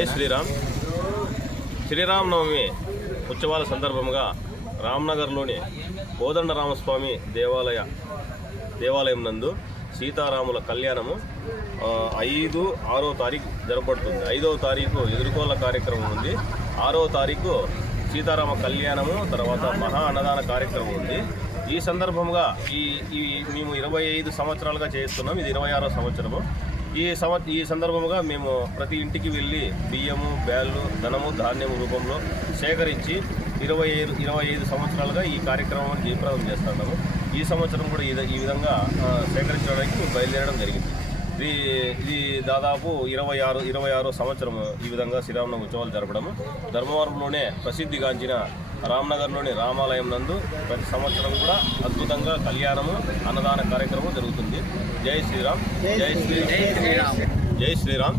జై శ్రీరామ్. శ్రీరామనవమి ఉత్సవాల సందర్భంగా రామ్నగర్లోని కోదండరామస్వామి దేవాలయ దేవాలయం నందు సీతారాముల కళ్యాణము ఐదు ఆరో తారీఖు జరపడుతుంది ఐదవ తారీఖు ఎదుర్కోల కార్యక్రమం ఉంది. ఆరో తారీఖు సీతారామ కళ్యాణము తర్వాత మహా అన్నదాన కార్యక్రమం ఉంది. ఈ సందర్భంగా ఈ ఈ మేము ఇరవై ఐదు సంవత్సరాలుగా చేస్తున్నాం. ఇది ఇరవై ఆరో సంవత్సరము. ఈ సంవ ఈ సందర్భంగా మేము ప్రతి ఇంటికి వెళ్ళి బియ్యము బ్యాళ్ళు ధనము ధాన్యము రూపంలో సేకరించి ఇరవై ఐదు ఇరవై ఐదు సంవత్సరాలుగా ఈ కార్యక్రమాన్ని జయప్రదం చేస్తున్నాము. ఈ సంవత్సరం కూడా ఈ ఈ విధంగా సేకరించడానికి మేము బయలుదేరడం జరిగింది. ఇది ఇది దాదాపు ఇరవై ఆరు ఇరవై ఆరో సంవత్సరం ఈ విధంగా శ్రీరామనవమి ఉత్సవాలు జరపడము. ధర్మవరంలోనే ప్రసిద్ధిగాంచిన రామ్నగర్లోని రామాలయం నందు ప్రతి సంవత్సరం కూడా అద్భుతంగా కళ్యాణము అన్నదాన కార్యక్రమం జరుగుతుంది. జై శ్రీరామ్. జై శ్రీరామ్ జై శ్రీరామ్.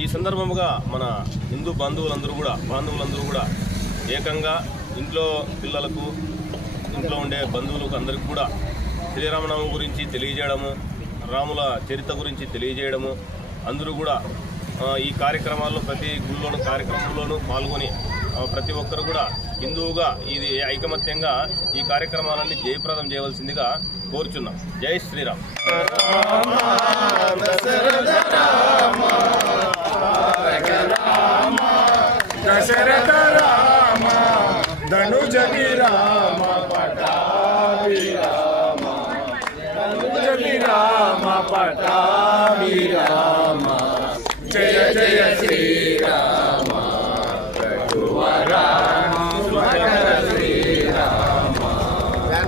ఈ సందర్భముగా మన హిందూ బంధువులందరూ కూడా బాంధవులందరూ కూడా ఏకంగా ఇంట్లో పిల్లలకు ఇంట్లో ఉండే బంధువులకు అందరికీ కూడా శ్రీరామనామం గురించి తెలియజేయడము రాముల చరిత్ర గురించి తెలియజేయడము అందరూ కూడా ఈ కార్యక్రమాల్లో ప్రతి గుళ్ళోను కార్యక్రమంలోనూ పాల్గొని ప్రతి ఒక్కరు కూడా హిందువుగా ఇది ఐకమత్యంగా ఈ కార్యక్రమాలన్నీ జయప్రదం చేయవలసిందిగా కోరుచున్నాం. జై శ్రీరామ్. దశరథ రామ రామ పటాభి రామ రామ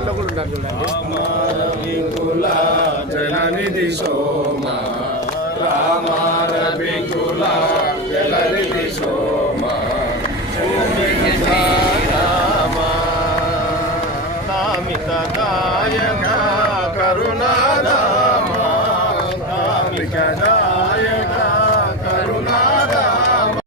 రామ రవికుల జననిధి సోమ రామ రవికుల జలనిధి సోమ.